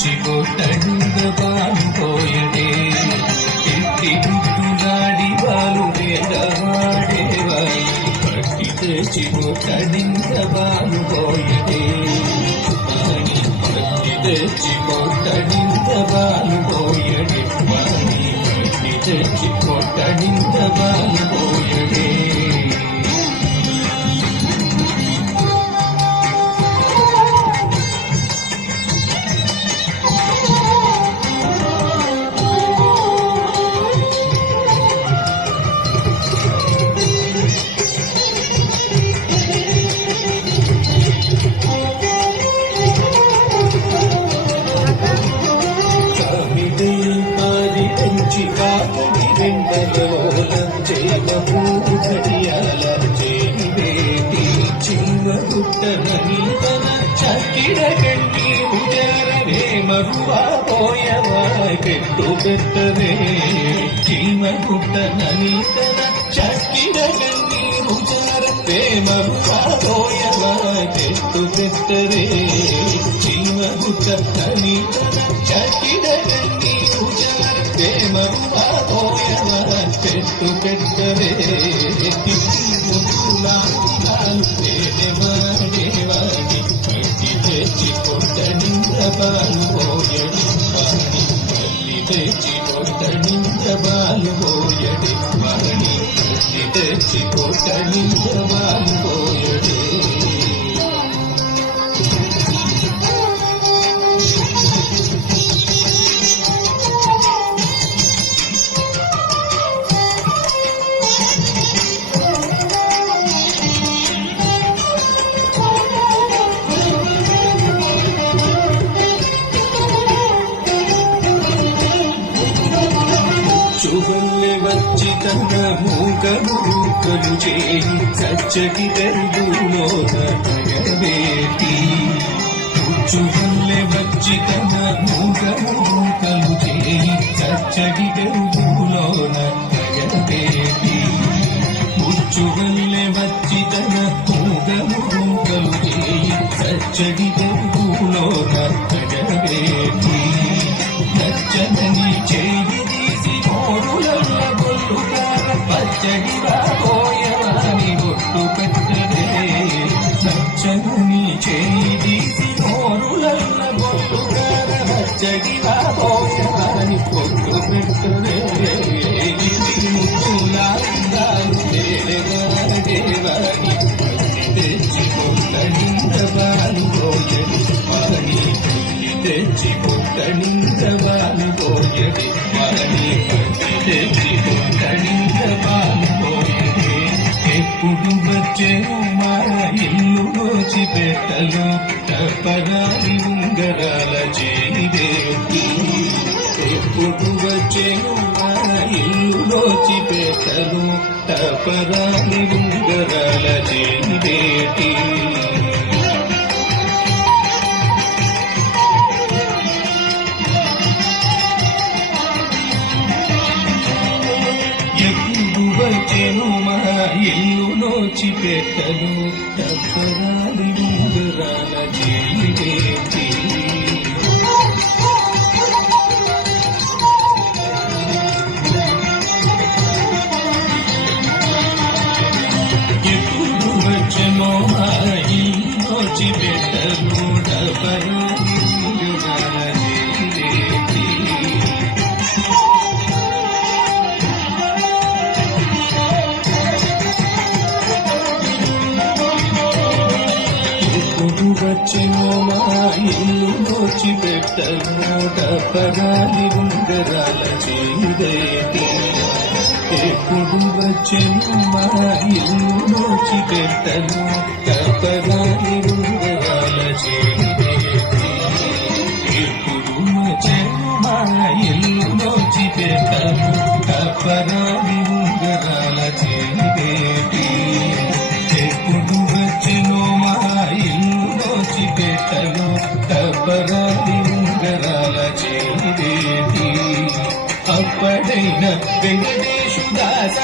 తెచ్చి కొట్టడింద బాలు పోయడే ఎట్టి గుట్టుగాడి బాలు వేడవాడేవాడు పట్టి తెచ్చి కొట్టడింద బాలు పోయడే పట్టి తెచ్చి కొట్టడింద బాలు పోయడే పట్టి తెచ్చి కొట్టడింద బాలు పోయడే కాకడి రెండలోలం చేమూటడియాల చేయివేటి చిమ్మగుట్టనని తన చక్కిడ కంటి ఉజరవే మరువా పోయవా పెట్టు పెట్టవే చిమ్మగుట్టనని తన చక్కిడ కంటి ఉజరవే మరువా పోయవా పెట్టు పెట్టవే చిమ్మగుట్టనని తన చక్కిడ కంటి మరువా పోయవా పెట్టు పెట్టవే ములాదేవాడి పట్టి తెచ్చి కొట్టడింద బాలు పోయడి వాణి పట్టి తెచ్చి కొట్టడింద బాలు పోయడి వాణి పట్టి తెచ్చి కొట్టడింద బాలు పోయడి చువల్లె వచ్చి తన మూగలు చేయి సచ్చటి పెరుగులోన తగవేటి చువల్లె వచ్చి తన మూగలు చేయి సచ్చటి పెరుగులోన తగవేటి చువల్లె వచ్చి తన మూగలు చేయి సచ్చటి పెరుగులోన తగవేటి నచ్చని చేయి పచ్చడి బాబోయవాని ఒట్టు పెట్టదే నచ్చని చేయి తీసి నోరులల్ల బొట్టుగార పచ్చడి బాబోయవాని ఒట్టు పెట్టదే దేవాని తెచ్చి కొట్టడింద బాలు పోయడి వాణి తెచ్చి కొట్టడింద బాలు పోయడి వాణి తెచ్చి కొట్టడింద బాలు పోయడి ఎప్పుడు వచ్చేను మా ఇల్లు దోచి పెట్టలు తప్పరాని ఉంగరాల చేయివేటి ఎప్పుడు వచ్చేను మా ఇల్లు దోచి పెట్టలు తప్పరాని ఉంగరాల చేయివేటి వచ్చెను మా ఇల్లు నోచి పెట్టలు తప్పరాలి ఉంగరాల చేయివేటి ఎప్పుడు వచ్చెను మా ఇల్లు నోచి పెట్టలు తప్పరాలి ఉంగరాల చేయివేటి వచ్చెను మా ఇల్లు దోచి పెట్టలు డబ్బరాలి ఉంగరాల చేయివేటి ఎప్పుడు వచ్చెను మా ఇల్లు దోచి పెట్టలు డబ్బరాలి ఉంగరాల చేయివేటి ఎప్పుడు వచ్చెను మా ఇల్లు దోచి పెట్టలు డబ్బరాలి ఉంగరాల చేయివేటి ఎప్పుడు వచ్చెను మా ఇల్లు దోచి పెట్టలు డబ్బరాలి ఉంగరాల చేయివేటి అప్పడైన వెంకటేశు దాస